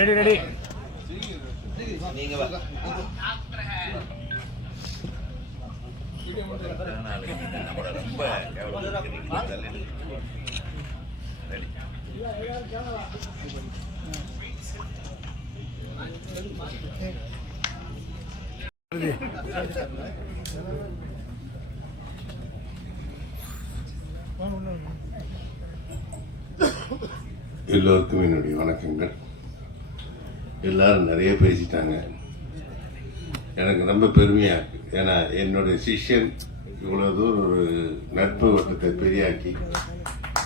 Ready ready நீங்க வா நம்மள ரொம்ப கேவலப்படுத்துறீங்க. தள்ளிடு. Ready. எல்லோருக்கும் என்னுடைய வணக்கங்கள் எல்லாரும் நிறைய பேசிட்டாங்க. எனக்கு ரொம்ப பெருமையாக இருக்கு. ஏன்னா என்னுடைய சிஷ்யன் இவ்வளோ தூரம் ஒரு நட்பு வட்டத்தை பெரியாக்கி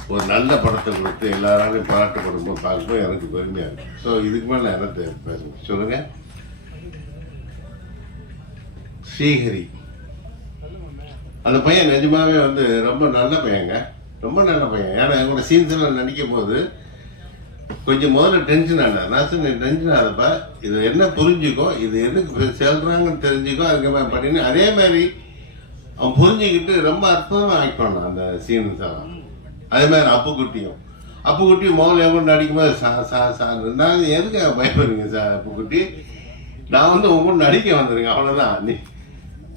ஒரு நல்ல படத்தை கொடுத்து எல்லாராலையும் பாராட்டப்படும்போது பார்க்கும்போது எனக்கு பெருமையாக இருக்கு. ஸோ இதுக்கு மேலே நான் என்ன தே- சொல்லுங்க. ஸ்ரீஹரி. அந்த பையன் நிஜமாவே வந்து ரொம்ப நல்ல பையங்க ரொம்ப நல்ல பையன். ஏன்னா எங்களோட சீன்ஸ் எல்லாம் நினைக்கும் போது கொஞ்சம் முதல்ல டென்ஷன் ஆனேன் நான் சொன்னேன் டென்ஷன் ஆகுதுப்பா. இது என்ன புரிஞ்சுக்கோ இது எதுக்கு செல்றாங்கன்னு தெரிஞ்சுக்கோ அதுக்கப்புறம் பண்ணினு அதே மாதிரி அவன் புரிஞ்சுக்கிட்டு ரொம்ப அற்புதமாக ஆக்ட் அந்த சீன்ஸ் எல்லாம். அதே மாதிரி அப்புக்குட்டியும். அப்புக்குட்டி முதல்ல எவ்வளோ நடிக்கும்போது சா சா சா நான் எதுக்கு பயப்படுறீங்க சார் அப்புக்குட்டி? நான் வந்து உங்க நடிக்க வந்துருங்க அவ்வளோதான் நீ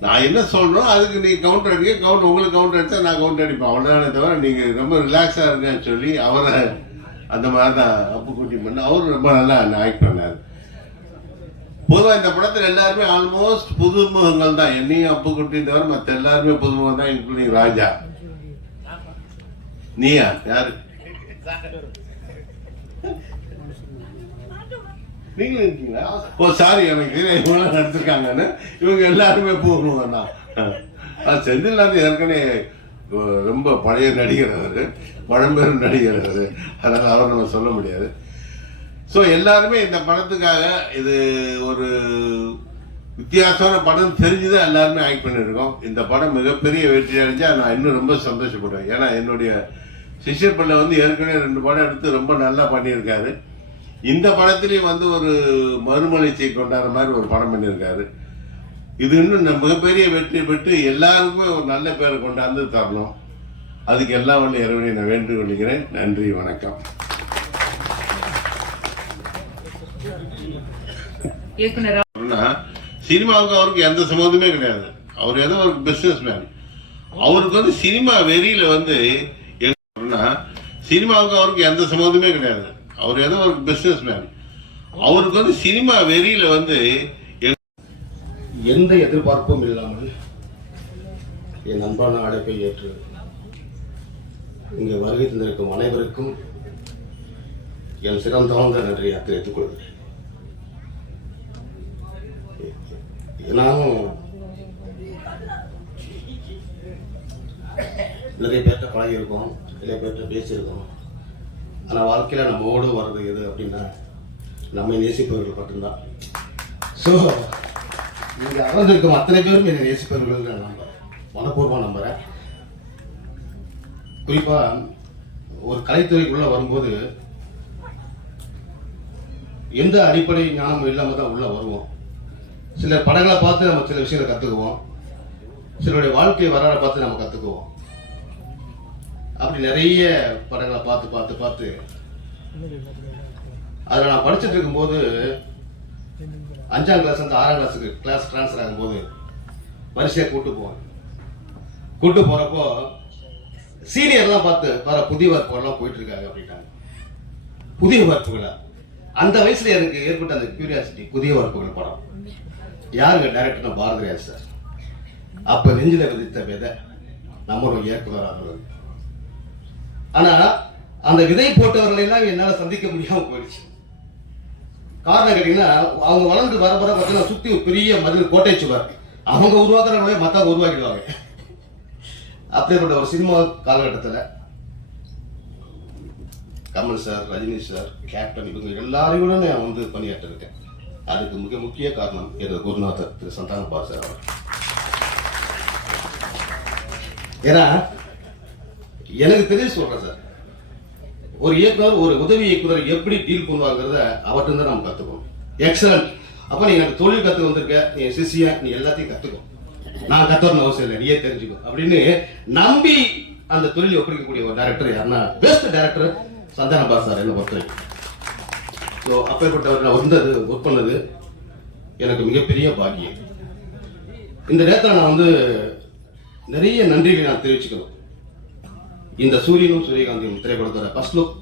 நான் என்ன சொல்கிறோம் அதுக்கு நீ கவுண்டர் அடிக்க கவுண்டர் உங்களுக்கு கவுண்டர் அடித்தா நான் கவுண்டர் அடிப்பேன். அவ்வளோதானே தவிர நீங்கள் ரொம்ப ரிலாக்ஸாக இருக்கேன்னு சொல்லி அவரை அந்த மாதிரி தான் அப்புக்குட்டி பண்ண அவரும் ரொம்ப நல்லா ஆக்ட் பண்ணார். பொதுவாக இந்த படத்தில் எல்லாருமே ஆல்மோஸ்ட் புதுமுகங்கள் தான். என்னையும் அப்புக்குட்டி தவிர மற்ற எல்லாருமே புதுமுகம் தான் இன்க்ளூடிங் ராஜா. நீயா? யாரு? நீங்களும் இருக்கீங்களா? ஓ சாரி எனக்கு தெரியும் இவங்க நடிச்சிருக்காங்கன்னு. இவங்க எல்லாருமே போகணும் தான். செந்தில்நாத் ஏற்கனவே ரொம்ப பழைய நடிகர் அவர் பழம்பெரும் நடிகர் அவர். அதனால் அவர் நம்ம சொல்ல முடியாது. ஸோ எல்லாருமே இந்த படத்துக்காக இது ஒரு வித்தியாசமான படம் தெரிஞ்சுதான் எல்லாருமே ஆக்ட் பண்ணியிருக்கோம். இந்த படம் மிகப்பெரிய வெற்றி அடைஞ்சா நான் இன்னும் ரொம்ப சந்தோஷப்படுவேன். ஏன்னா என்னுடைய சிஷ்யர் பிள்ளை வந்து ஏற்கனவே ரெண்டு படம் எடுத்து ரொம்ப நல்லா பண்ணியிருக்காரு. இந்த படத்துலேயும் வந்து ஒரு மறுமலர்ச்சியை கொண்டாடுற மாதிரி ஒரு படம் பண்ணியிருக்காரு. இது இன்னும் நம்ம மிகப்பெரிய வெற்றி பெற்று எல்லாருக்குமே ஒரு நல்ல பேரை கொண்டாந்து தரணும். அதுக்கு எல்லா வல்ல இறைவனை நான் வேண்டி கொள்கிறேன் நன்றி வணக்கம். சினிமாவுக்கு அவருக்கு எந்த சம்மந்தமே கிடையாது. அவர் ஏதோ ஒரு பிசினஸ் மேன் அவருக்கு வந்து சினிமா வெறியில வந்து சினிமாவுக்கு அவருக்கு எந்த சம்மந்தமே கிடையாது. அவர் ஏதோ ஒரு பிசினஸ் மேன் அவருக்கு வந்து சினிமா வெறியில வந்து எந்த எதிர்பார்ப்பும் இல்லாமல் என் அன்பான அழைப்பை ஏற்று இங்கே வருகை தந்திருக்கும் அனைவருக்கும் என் சிறந்தாழ்ந்த நன்றியை தெரிவித்துக் கொள்கிறேன். நானும் நிறைய பேர்கிட்ட பழகியிருக்கோம் நிறைய பேர்கிட்ட பேசியிருக்கோம். ஆனால் வாழ்க்கையில் நம்மோடு வர்றது எது அப்படின்னா நம்மை நேசிப்பவர்கள் மட்டும்தான். ஸோ இங்க அமர்ந்திருக்கும் அத்தனை பேரும் என்னை நேசிப்பவர்கள் நான் நம்புறேன் மனப்பூர்வமா குறிப்பா ஒரு கலைத்துறைக்குள்ள வரும்போது எந்த அடிப்படை ஞானம் இல்லாம தான் உள்ள வருவோம். சில படங்களை பார்த்து நம்ம சில விஷயங்களை கத்துக்குவோம். சிலருடைய வாழ்க்கை வரலாறை பார்த்து நம்ம கத்துக்குவோம். அப்படி நிறைய படங்களை பார்த்து பார்த்து பார்த்து. அதில் நான் படிச்சுட்டு இருக்கும்போது அஞ்சாம் கிளாஸ் வந்து ஆறாம் கிளாஸுக்கு கிளாஸ் ட்ரான்ஸ்ஃபர் ஆகும்போது வரிசையாக கூட்டு போவாங்க. கூட்டு போகிறப்போ சீனியர்லாம் பார்த்து வர புதிய வார்ப்புகள்லாம் போயிட்டு இருக்காங்க அப்படின்ட்டாங்க. புதிய வார்ப்புகளா அந்த வயசுல எனக்கு ஏற்பட்ட அந்த கியூரியாசிட்டி புதிய வார்ப்புகள் படம் யாருங்க டைரக்டர் பாரதிராஜ் சார் அப்போ நெஞ்சில் விதித்த விதை நம்மளும் இயக்குனர் ஆனால் அந்த விதை போட்டவர்களெல்லாம் என்னால் சந்திக்க முடியாமல் போயிடுச்சு. காரணம் கேட்டீங்கன்னா அவங்க வளர்ந்து வர வர பார்த்தீங்கன்னா சுத்தி ஒரு பெரிய மதில் கோட்டை சுவர் அவங்க உருவாக்குறவங்களே மத்தவங்க உருவாக்கிடுவாங்க. அப்படிப்பட்ட ஒரு சினிமா காலகட்டத்தில் Kamal sir Rajini sir captain இவங்க எல்லாரையும் நான் வந்து பணியாற்றிருக்கேன். அதுக்கு மிக முக்கிய காரணம் எனது குருநாதர் திரு சந்தான சார் அவர் ஏன்னா எனக்கு தெரிஞ்சு சொல்றேன் சார். ஒரு இயக்குனர் ஒரு உதவி இயக்குனர் எப்படி டீல் பண்ணுவாங்கிறத அவர்கிட்ட தான் நம்ம கத்துக்கணும். எக்ஸலன்ட் அப்ப நீ எனக்கு தொழில் கத்து வந்திருக்க. நீ சிசியா நீ எல்லாத்தையும் கத்துக்கோ. நான் கத்துறணும் அவசியம் இல்லை. நீயே தெரிஞ்சுக்கோ. அப்படின்னு நம்பி அந்த தொழில் ஒப்படைக்கக்கூடிய ஒரு டேரக்டர் யாருன்னா பெஸ்ட் டேரக்டர் சந்தான பாஸ் சார் என்ன பொறுத்தவரைக்கும் ஸோ அப்பேற்பட்டவர் நான் வந்தது ஒர்க் பண்ணது எனக்கு மிகப்பெரிய பாக்கியம். இந்த நேரத்தில் நான் வந்து நிறைய நன்றிகளை நான் தெரிவிச்சுக்கணும். இந்த சூரியனும் சூரியகாந்தியும் திரைப்படத்தோட ஃபர்ஸ்ட் லுக்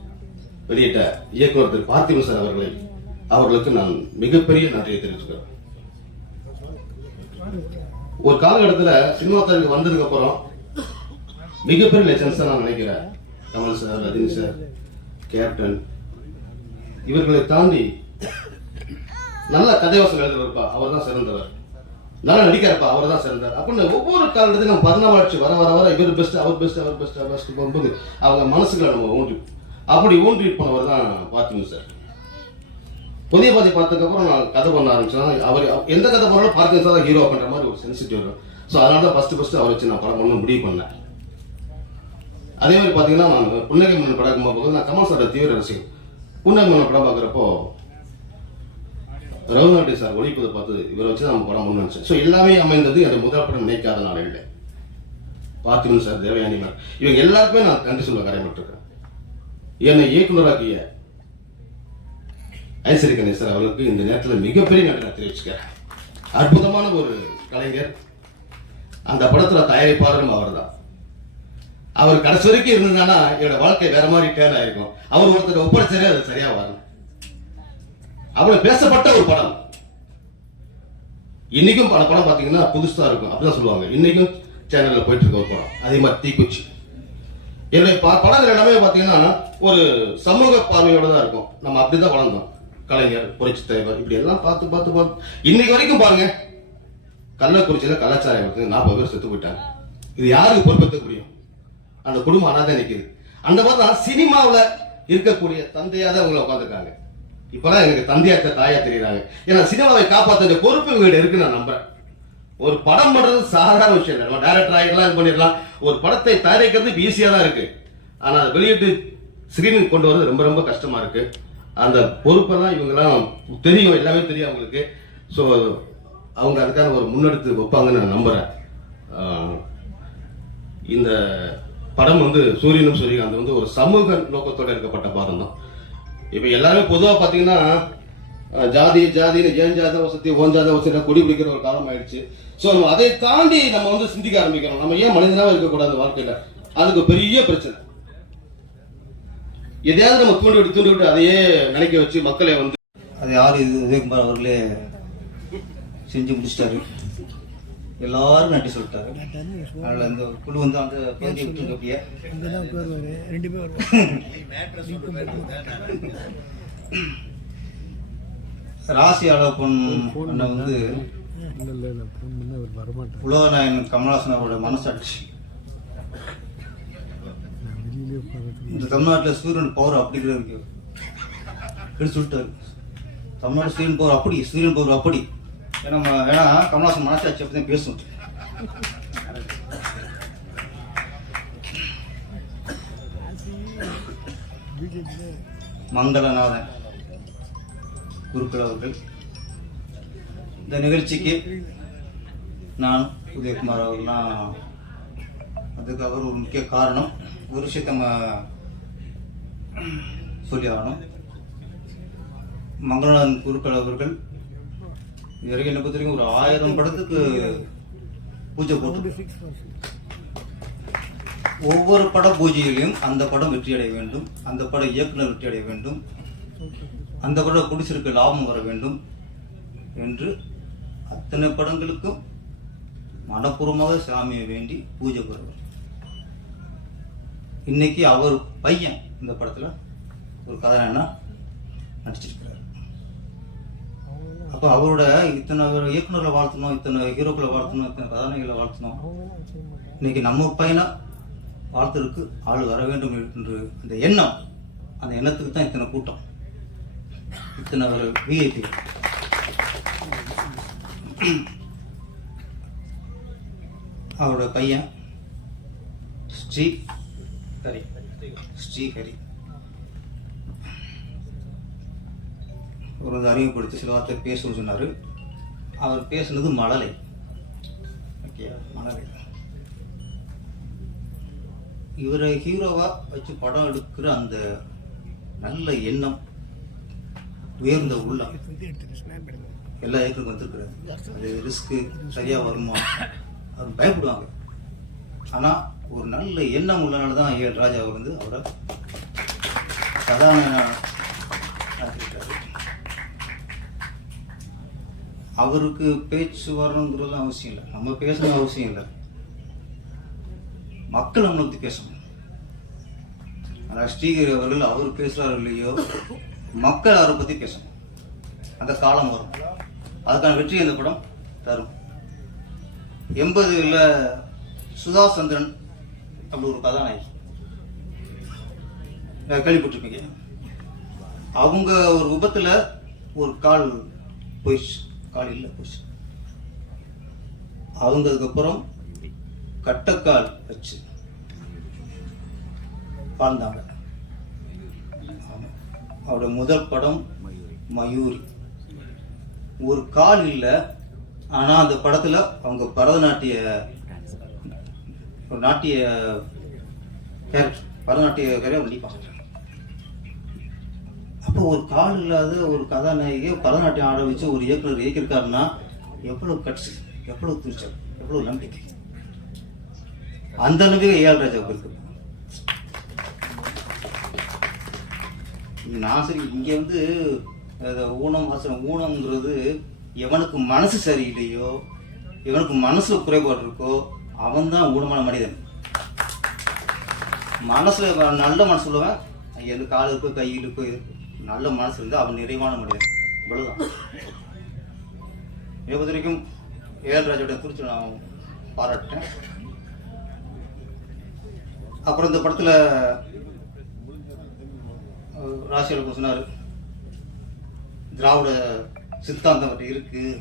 வெளியிட்ட இயக்குனர் திரு பார்த்திபன் சார் அவர்களை அவர்களுக்கு நான் மிகப்பெரிய நன்றியை தெரிவிச்சுக்கிறேன். ஒரு காலகட்டத்தில் சினிமா துறைக்கு வந்ததுக்கு அப்புறம் மிகப்பெரிய லெசன்ஸ் நான் நினைக்கிறேன் Kamal sir Rajini sir captain இவர்களை தாண்டி நல்ல கதைவாசம் எழுதுறப்பா அவர் தான் சிறந்தவர். நல்லா நடிக்கிறப்பா அவர் தான் சிறந்தார் அப்படின்னு ஒவ்வொரு காலத்துலையும் நம்ம பரிணாமாட்சி வர வர வர இவர் பெஸ்ட் அவர் பெஸ்ட் அவர் பெஸ்ட் அவர் பெஸ்ட் போகும்போது அவங்க மனசுக்குள்ள நம்ம ஊன்றி அப்படி ஊன்றி போனவர் தான் பார்த்திங்க சார். புதிய பாதி பார்த்ததுக்கப்புறம் நான் கதை பண்ண ஆரம்பிச்சேன். அவர் எந்த கதை பண்ணாலும் பார்த்திங்க சார் தான் ஹீரோ பண்ணுற மாதிரி ஒரு சென்சிட்டிவ் இருக்கும் ஸோ அதனால தான் ஃபஸ்ட்டு ஃபஸ்ட்டு அவர் வச்சு நான் படம் பண்ண முடிவு பண்ணேன். அதே மாதிரி பார்த்தீங்கன்னா நான் புன்னகை மன்னன் படம் பார்க்கும்போது நான் கமல் சாரோட தீவிர ரசிகன். புன்னகை மன்னன் படம் பார்க்குறப்போ ரகுநாட்டி சார் ஒழிப்பதை பார்த்து இவரை வச்சு நம்ம படம் பண்ணு நினைச்சேன். ஸோ எல்லாமே அமைந்தது அந்த முதல் படம் நினைக்காத நாள் இல்லை பார்த்திபன் சார் தேவயானி மேம். இவங்க எல்லாருக்குமே நான் நன்றி சொல்ல கரையப்பட்டிருக்கேன். என்னை இயக்குனராக்கிய ஐஸ்வரி கணேசர் அவர்களுக்கு இந்த நேரத்தில் மிகப்பெரிய நன்றி நான் தெரிவிச்சுக்கிறேன். அற்புதமான ஒரு கலைஞர். அந்த படத்தில் தயாரிப்பாளரும் அவர் தான் அவர் கடைசி வரைக்கும் இருந்ததுன்னா என்னோட வாழ்க்கை வேற மாதிரி டேர்ன் ஆயிருக்கும். அவர் ஒருத்தர் ஒப்படைச்சாலே அது சரியா வரும். அவ்வளவு பேசப்பட்ட ஒரு படம். இன்னைக்கும் பல படம் பாத்தீங்கன்னா புதுசா இருக்கும். அப்படிதான் சொல்லுவாங்க. இன்னைக்கும் சேனல்ல போயிட்டு இருக்க ஒரு படம். அதே மாதிரி தீக்குச்சி. என்னுடைய ப- படங்கள் எல்லாமே பாத்தீங்கன்னா ஒரு சமூக பார்வையோட தான் இருக்கும். நம்ம அப்படிதான் வளர்ந்தோம். கலைஞர் புரட்சி தலைவர் இப்படி எல்லாம் பார்த்து பார்த்து பார்த்து. இன்னைக்கு வரைக்கும் பாருங்க. கள்ளக்குறிச்சியில கலாச்சாரம் இருக்குது நாற்பது பேர் செத்து போயிட்டாங்க. இது யாருக்கு பொறுப்பேற்க முடியும்? அந்த குடும்பம் அனாதான் நிற்கிது அந்த மாதிரி தான் சினிமாவில் இருக்கக்கூடிய தந்தையாக தான் உங்களை உட்காந்துருக்காங்க இப்பதான் எனக்கு தந்தையாத்த தாயா தெரியுறாங்க. ஏன்னா சினிமாவை காப்பாற்ற பொறுப்பு வீடு இருக்கு நான் நம்புறேன். ஒரு படம் பண்றது சாதாரண விஷயம் இல்லை. நம்ம டேரக்டர் ஆகிடலாம் இது பண்ணிடலாம். ஒரு படத்தை தயாரிக்கிறது ஈஸியா தான் இருக்கு. ஆனா அதை வெளியிட்டு ஸ்கிரீனுக்கு கொண்டு வரது ரொம்ப ரொம்ப கஷ்டமா இருக்கு. அந்த பொறுப்பை தான் இவங்கெல்லாம் தெரியும் எல்லாமே தெரியும் அவங்களுக்கு. ஸோ அவங்க அதுக்கான ஒரு முன்னெடுத்து வைப்பாங்கன்னு நான் நம்புறேன். இந்த படம் வந்து சூரியனும் சூரியகாந்த் வந்து ஒரு சமூக நோக்கத்தோடு எடுக்கப்பட்ட படம் தான் இப்போ எல்லாருமே பொதுவாக பார்த்தீங்கன்னா ஜாதி ஜாதின்னு ஏன் ஜாத வசதி ஓன் ஜாத வசதி கொடி பிடிக்கிற ஒரு காலம் ஆயிடுச்சு. ஸோ நம்ம அதை தாண்டி நம்ம வந்து சிந்திக்க ஆரம்பிக்கணும் நம்ம ஏன் மனிதனாக இருக்கக்கூடாது வாழ்க்கையில்? அதுக்கு பெரிய பிரச்சனை. எதையாவது நம்ம தூண்டி விட்டு தூண்டி விட்டு அதையே நினைக்க வச்சு மக்களை வந்து அது யார் இது அவர்களே செஞ்சு முடிச்சிட்டாரு. எல்லாரும் நன்றி சொல்லிட்டாரு அதில் இந்த குழு வந்து அந்த பகுதியை விட்டுருங்க அப்படியே ரெண்டு பேர் ராசி அழகப்பன் அண்ணன் வந்து உலகநாயகன் கமலஹாசன் அவரோட மனசாட்சி. இந்த தமிழ்நாட்டில் சூரியன் பவர் அப்படிங்கிற இருக்கு. சொல்லிட்டாரு. தமிழ்நாடு சூரியன் பவர் அப்படி சூரியன் பவர் அப்படி. ஏன்னா நம்ம ஏன்னா கமலாசன் மனசாட்சி அப்படி தான் பேசும் மங்களநாதன் குருக்கள் அவர்கள். இந்த நிகழ்ச்சிக்கு நான் உதயகுமார் அவர்கள்லாம் அதுக்கு அவர் ஒரு முக்கிய காரணம். ஒரு விஷயத்த சொல்லி ஆகணும். மங்களநாதன் குருக்கள் அவர்கள் இது வரைக்கும் என்ன பொறுத்த வரைக்கும் ஒரு ஆயிரம் படத்துக்கு பூஜை போட்டு ஒவ்வொரு பட பூஜையிலையும் அந்த படம் வெற்றி அடைய வேண்டும் அந்த பட இயக்குனர் வெற்றி அடைய வேண்டும் அந்த பட குடிசிற்கு லாபம் வர வேண்டும் என்று அத்தனை படங்களுக்கும் மனப்பூர்வமாக சாமியை வேண்டி பூஜை பெறுவார் இன்னைக்கு அவர் பையன் இந்த படத்துல ஒரு கதாநாயகனா நடிச்சிருக்கிறார். அப்போ அவரோட இத்தனை இயக்குநர்களை வாழ்த்தணும் இத்தனை ஹீரோக்களை வாழ்த்தணும் இத்தனை கதாநாயகளை வாழ்த்தணும். இன்னைக்கு நம்ம பையனை வாழ்த்துறதுக்கு ஆள் வர வேண்டும் என்று அந்த எண்ணம் அந்த எண்ணத்துக்கு தான் இத்தனை கூட்டம். இத்தனை ஒரு விஐபி அவரோட பையன் ஸ்ரீ ஹரி. ஸ்ரீ ஹரி. ஒரு வந்து அறிமுகப்படுத்தி சில வார்த்தை பேசணும்னு சொன்னார். அவர் பேசுனது மழலை. ஓகே மழலை. இவரை ஹீரோவாக வச்சு படம் எடுக்கிற அந்த நல்ல எண்ணம் உயர்ந்த உள்ளம். எல்லா இயக்கங்களுக்கும் வந்திருக்கிறது. அது ரிஸ்க்கு சரியாக வருமா? அவர் பயப்படுவாங்க. ஆனால் ஒரு நல்ல எண்ணம் உள்ளனால தான் ஏஎல் ராஜா வந்து அவரை கதாநாயகனா அவருக்கு பேச்சு வரணுங்கிறது அவசியம் இல்லை. நம்ம பேசணும் அவசியம் இல்லை. மக்கள் நம்மளை பற்றி பேசணும். ஆனால் ஸ்ரீகிரி அவர்கள் அவர் பேசுகிறார் இல்லையோ மக்கள் அவரை பற்றி பேசணும். அந்த காலம் வரும். அதுக்கான வெற்றி இந்த படம்? தரும். எண்பதுல சுதா சந்திரன் அப்படி ஒரு கதாநாயகி. கேள்விப்பட்டிருப்பீங்க. அவங்க ஒரு விபத்தில் ஒரு கால் போயிடுச்சு. கால் இல்லை போயிடுச்சு அவங்க கட்டக்கால் வச்சு. வாழ்ந்தாங்க. அவரோட முதல் படம் மயூரி. ஒரு கால் இல்லை ஆனா அந்த படத்துல அவங்க பரதநாட்டிய ஒரு நாட்டிய கேரக்டர் பரதநாட்டிய கேரக்டர் நடிப்பாங்க அப்போ ஒரு கால் இல்லாத ஒரு கதாநாயகியை பரதநாட்டியம் ஆட வச்சு ஒரு இயக்குனர் இயக்கியிருக்காருன்னா எவ்வளவு கட்சி எவ்வளவு துணிச்சல் எவ்வளவு நம்பிக்கை? அந்த நம்பிக்கை ஏஆர் ராஜாவுக்கு இருக்கு நான் சரி இங்க வந்து ஊனம் வாசனம் ஊனம்ங்கிறது எவனுக்கு மனசு சரியில்லையோ எவனுக்கு மனசுல குறைபாடு இருக்கோ அவன் தான் ஊனமான மனிதன். மனசுல நல்ல மனசு உள்ளவன் எனக்கு கால் இருக்கோ கை இருக்கோ இருக்கு நல்ல மனசு இருந்தால் அவன் நிறைவான மனிதன். இவ்வளவுதான். இதை பொறுத்த வரைக்கும் ஏழராஜோட குறித்து நான் பாராட்டேன் அப்புறம் இந்த படத்தில் அஹ், சொன்னார் திராவிட சித்தாந்தம் அவர்கிட்ட இருக்குது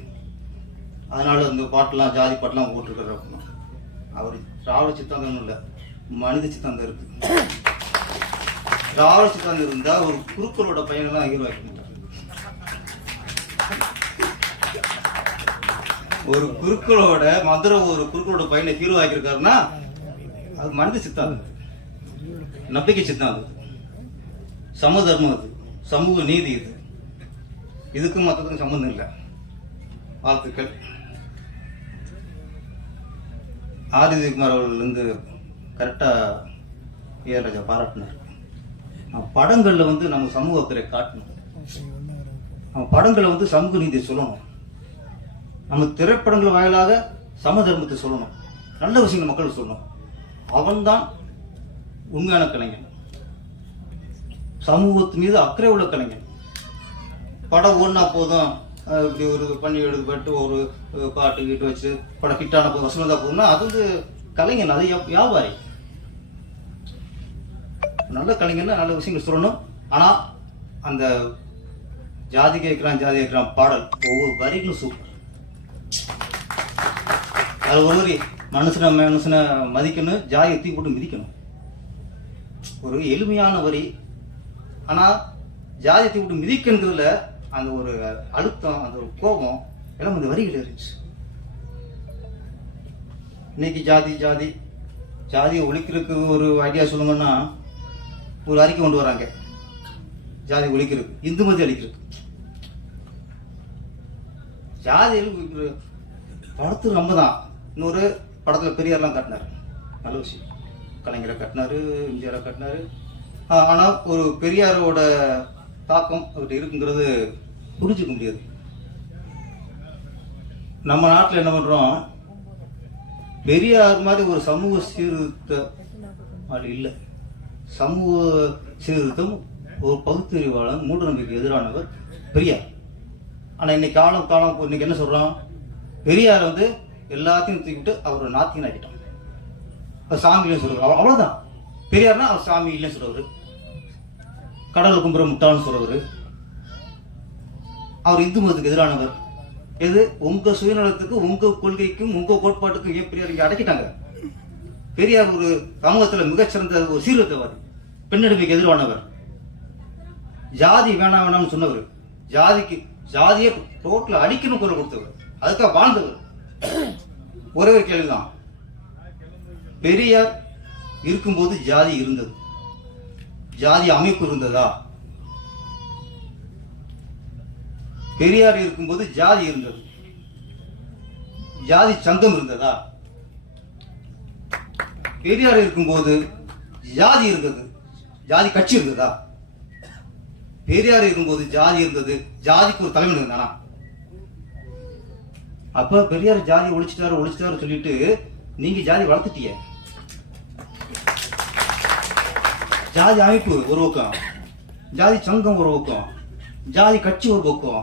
அதனால் இந்த பாட்டெலாம் ஜாதி பாட்டெலாம் போட்டிருக்கிறார் அப்படின்னா. அவர் திராவிட சித்தாந்தம் இல்லை மனித சித்தாந்தம் இருக்குது திராவிட சித்தாந்தம் இருந்தா ஒரு குருக்களோட பையனெல்லாம் ஹீரோ ஆக்கிட்டார் ஒரு குருக்களோட மதுரை ஒரு குருக்களோட பையனை ஹீரோ ஆக்கியிருக்காருன்னா அது மனித சித்தாந்தம். நம்பிக்கை சித்தாந்தம். சமதர்மம் அது. சமூக நீதி இது. இதுக்கும் மற்றதுக்கும் சம்மந்தம் இல்லை. வாழ்த்துக்கள். ஆதித்யகுமார் அவர்கள் வந்து கரெக்டாக ஏ. ராஜா பாராட்டினார். படங்களில் வந்து நம்ம சமூக அக்கறை காட்டணும். அவன் படங்களை வந்து சமூக நீதியை சொல்லணும். நம்ம திரைப்படங்கள் வாயிலாக சம தர்மத்தை சொல்லணும். நல்ல விஷயங்கள் மக்களுக்கு சொல்லணும். அவன்தான் உண்மையான கலைஞன். சமூகத்து மீது அக்கறை உள்ள கலைஞன். படம் ஓடினா போதும். இப்படி ஒரு பண்ணி எடுத்துப்பட்டு ஒரு பாட்டு கீட்டு வச்சு படம் கிட்டான போதும். வசனம் தான் போதும்னா அது வந்து கலைஞன் அது வியாபாரி. நல்ல கலைஞர்னா நல்ல விஷயங்கள் சொல்லணும். ஆனால் அந்த ஜாதி கேட்கிறான் ஜாதி கேட்கிறான் பாடல் ஒவ்வொரு வரிகளும் சூப்பர் அது ஒரு மனுஷனை மனுஷனை மதிக்கணும் ஜாதியை தூக்கி போட்டு மிதிக்கணும். ஒரு எளிமையான வரி. ஆனால் ஜாதியை தூக்கி போட்டு மிதிக்கணுங்கிறதுல அந்த ஒரு அழுத்தம் அந்த ஒரு கோபம் எல்லாம் அந்த வரிகள் இருந்துச்சு. இன்னைக்கு ஜாதி ஜாதி. ஜாதியை ஒழிக்கிறதுக்கு ஒரு ஐடியா சொல்லுங்கன்னா ஒரு அறிக்கை கொண்டு வராங்க. ஜாதி ஒழிக்கிறது. இந்து மதி அழிக்கிறது. ஜாதி படத்து நம்ம தான் இன்னொரு படத்தில் பெரியார்லாம் கட்டினார். நல்ல விஷயம். கலைஞரை கட்டினாரு எம்ஜிஆரை கட்டினாரு. ஆனால் ஆனா ஒரு பெரியாரோட தாக்கம் அவர்கிட்ட இருக்குங்கிறது புரிஞ்சுக்க முடியாது. நம்ம நாட்டில் என்ன பண்றோம்? பெரியார் மாதிரி ஒரு சமூக சீர்திருத்த ஆள் இல்லை. சமூக சீர்திருத்தம் ஒரு பகுத்தறிவாளர் மூட நம்பிக்கை எதிரானவர் பெரியார். ஆனால் இன்னைக்கு காலம் காலம் இன்னைக்கு என்ன சொல்கிறான் பெரியார் வந்து எல்லாத்தையும் தூக்கிட்டு அவர் நாத்தியம் ஆகிட்டான் அவர் சாமி இல்லைன்னு சொல்லுவார் அவ்வளோதான் பெரியார்னா அவர் சாமி இல்லைன்னு சொல்றவர். கடவுள் கும்புற முட்டாள்னு சொல்றவர். அவர் இந்து மதத்துக்கு எதிரானவர். எது? உங்க சுயநலத்துக்கு உங்க கொள்கைக்கும் உங்க கோட்பாட்டுக்கும் ஏன் பெரியார் இங்கே அடைக்கிட்டாங்க? பெரியார் ஒரு சமூகத்தில் மிகச்சிறந்த ஒரு சீர்திருத்தவாதி. பெண்ணெடுப்புக்கு எதிர்வானவர். ஜாதி வேணாம் வேணாம்னு சொன்னவர். ஜாதிக்கு ஜாதியை டோட்டல் அடிக்கணும் குரல் கொடுத்தவர். அதுக்காக வாழ்ந்தவர். ஒரே ஒரு கேள்விதான் பெரியார் இருக்கும்போது ஜாதி இருந்தது. ஜாதி அமைப்பு இருந்ததா? பெரியார் இருக்கும்போது ஜாதி இருந்தது. ஜாதி சங்கம் இருந்ததா? பெரியார் இருக்கும்போது ஜாதி இருந்தது. ஜாதி கட்சி இருந்ததா? பெரியார் இருக்கும்போது ஜாதி இருந்தது ஜாதிக்கு ஒரு தலைவன் இருந்தானா? அப்ப பெரியார் ஜாதி ஒழிச்சிட்டாரு ஒழிச்சிட்டாரு சொல்லிட்டு நீங்க ஜாதி வளர்த்துட்டீங்க. ஜாதி அமைப்பு ஒரு பக்கம் ஜாதி சங்கம் ஒரு பக்கம் ஜாதி கட்சி ஒரு பக்கம்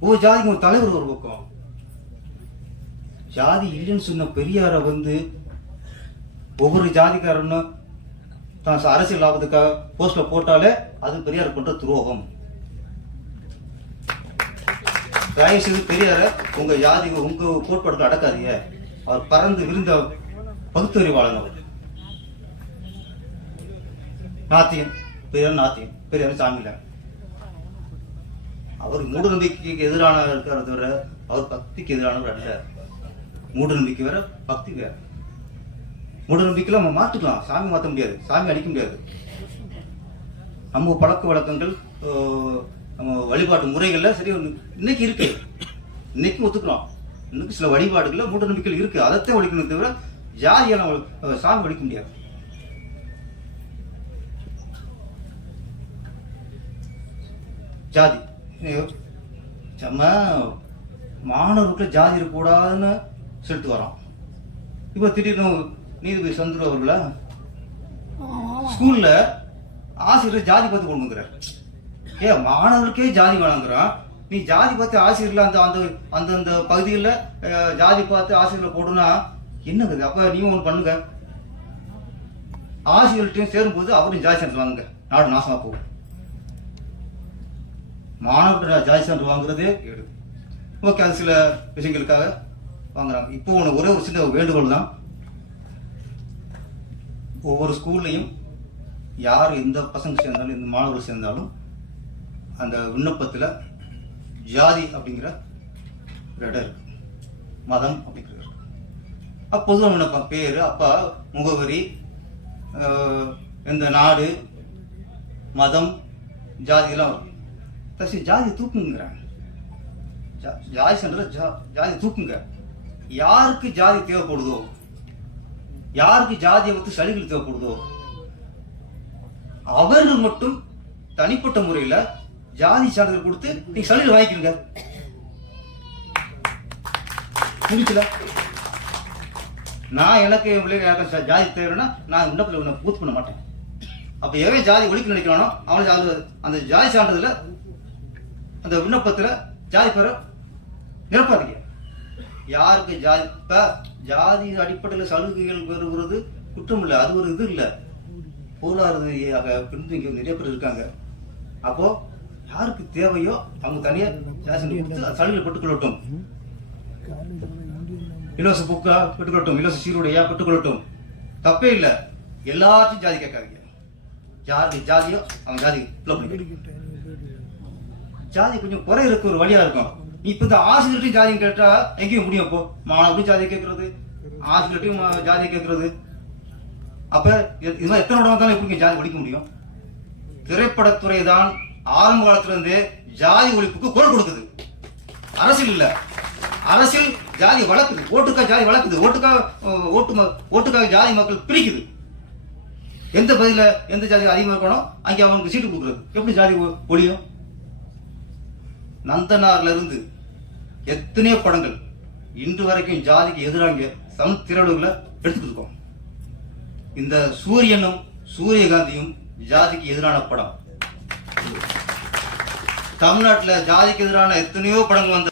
ஒவ்வொரு ஜாதிக்கு ஒரு தலைவர் ஒரு பக்கம். ஜாதி இல்லைன்னு சொன்ன பெரியார வந்து ஒவ்வொரு ஜாதிக்காரனும் அரசியல் லாபத்துக்காக போஸ்ட்ல போட்டாலே அது பெரியார் பண்ற துரோகம். தயவு செய்து பெரியார உங்க ஜாதி உங்க கோட்பாடுகள் அடக்காதீங்க. அவர் பறந்து விருந்த பகுத்தறிவாளன் அவர். நாத்தியம். பெரியார் நாத்தியம். பெரியார் சாமியில. அவர் மூட நம்பிக்கைக்கு எதிரான இருக்கிறத அவர் பக்திக்கு எதிரானவர் அல்ல. மூட நம்பிக்கை வேற பக்தி வேற. மூட நம்பிக்கையில் நம்ம மாத்துக்கலாம். சாமி மாற்ற முடியாது. சாமி அடிக்க முடியாது. நம்ம பழக்க வழக்கங்கள் நம்ம வழிபாட்டு முறைகளில் சரி இன்னைக்கு இருக்கு. இன்னைக்கு ஒத்துக்கலாம் இன்னைக்கு சில வழிபாடுகளில் மூட நம்பிக்கைகள் இருக்கு. அதைத்தான் ஒழிக்கணும் தவிர ஜாதியால சாமி ஒழிக்க முடியாது. ஜாதி. நம்ம மாணவர்களுக்கு ஜாதி இருக்கக்கூடாதுன்னு சொல்லிட்டு வரோம் இப்போ திடீர்னு நீதிபதி சந்துரு அவர்கள? ஸ்கூல்ல ஆசிரியர் ஜாதி பார்த்து கொண்டு வந்துக்கிறார் ஏ மாணவர்களுக்கே ஜாதி வேணாங்கிறான் நீ ஜாதி பார்த்து ஆசிரியர்ல அந்த அந்த அந்தந்த பகுதிகளில் அஹ், ஜாதி பார்த்து ஆசிரியர்ல போடுனா என்னங்குது? அப்ப நீங்க ஒன்று பண்ணுங்க. ஆசிரியர்கிட்டையும் சேரும்போது அவரும் ஜாதி சென்டர் வாங்குங்க. நாடு நாசமா போகும். மாணவர்கள் ஜாதி சென்டர் வாங்குறதே கேடு. ஓகே அது சில விஷயங்களுக்காக வாங்குறாங்க. இப்போ ஒன்று ஒரே ஒரு சின்ன வேண்டுகோள் தான். ஒவ்வொரு ஸ்கூல்லையும் யார் எந்த பசங்க சேர்ந்தாலும் எந்த மாணவர்கள் சேர்ந்தாலும் அந்த விண்ணப்பத்தில் ஜாதி அப்படிங்கிற ரெடம் இடம் இருக்கு. மதம் அப்படிங்கிறது இருக்கு. அப்போ பொதுவாக விண்ணப்பம். பேர் அப்பா முகவரி இந்த நாடு மதம் ஜாதியெல்லாம் வரும். தசி ஜாதி தூக்குங்கிறாங்க. ஜா- ஜாதி சென்டர் ஜா ஜாதி தூக்குங்க. யாருக்கு ஜாதி தேவைப்படுதோ யாருக்கு ஜாதியை வந்து சலுகைகள் தேவைப்படுதோ அவர்கள் மட்டும் தனிப்பட்ட முறையில ஜாதி சான்றிதழ் கொடுத்து நீங்க சலுகை வாங்கிக்கிறீங்க முடிச்சல? நான் எனக்கு என் பிள்ளைங்க எனக்கு ஜாதி தேவைன்னா நான் விண்ணப்பத்தில் உன்னை பூர்த்தி பண்ண மாட்டேன். அப்போ எவன் ஜாதி ஒழிக்க நினைக்கிறானோ அவனுக்கு அந்த அந்த ஜாதி சான்றதில் அந்த விண்ணப்பத்துல ஜாதி பெற நிரப்பாதீங்க. யாருக்கு ஜாதி இப்ப ஜாதி அடிப்படையில் சலுகைகள் பெறுகிறது? குற்றம் இல்லை அது ஒரு இது இல்லை. பொருளாதார ரீதியாக பின்தங்கி நிறைய பேர் இருக்காங்க. அப்போ யாருக்கு தேவையோ அவங்க தனியாக ஜாதி சான்றிதழ் கொடுத்து அந்த பெற்றுக்கொள்ளட்டும். இலவச புக்கா பெற்றுக்கொள்ளட்டும். இலவச சீருடையா பெற்றுக்கொள்ளட்டும். தப்பே இல்லை. எல்லாத்தையும் ஜாதி கேட்காதீங்க. யாருக்கு ஜாதியோ அவங்க ஜாதி ஜாதி கொஞ்சம் குறை இருக்க ஒரு வழியா இருக்கும். நீ இப்ப இந்த ஆசிரியர்கிட்ட ஜாதி கேட்டா எங்கேயும் முடியும் அப்போ? மாணவர்களையும் ஜாதி கேட்கறது ஆசிரியர்கிட்டையும் ஜாதி கேட்கறது. அப்ப இது மாதிரி எத்தனை இடம் வந்தாலும் எப்படி ஜாதி ஒழிக்க முடியும்? திரைப்படத்துறை தான் ஆரம்ப காலத்துல இருந்தே ஜாதி ஒழிப்புக்கு குரல் கொடுக்குது. அரசியல் இல்ல. அரசியல் ஜாதி வளர்க்குது. ஓட்டுக்காக ஜாதி வளர்க்குது. ஓட்டுக்காக ஓட்டு ஓட்டுக்காக ஜாதி மக்கள் பிரிக்குது. எந்த பதில எந்த ஜாதி அதிகமாக இருக்கணும் அங்கே அவனுக்கு சீட்டு கொடுக்குறது. எப்படி ஜாதி ஒழியும்? நந்தனார்ல இருந்து எத்தனையோ படங்கள் இன்று வரைக்கும் ஜாதிக்கு எதிராங்க சம திரளுகளை எடுத்துட்டு இந்த சூரியனும் சூரியகாந்தியும் ஜாதிக்கு எதிரான படம். தமிழ்நாட்டுல ஜாதிக்கு எதிரான எத்தனையோ படங்கள் வந்த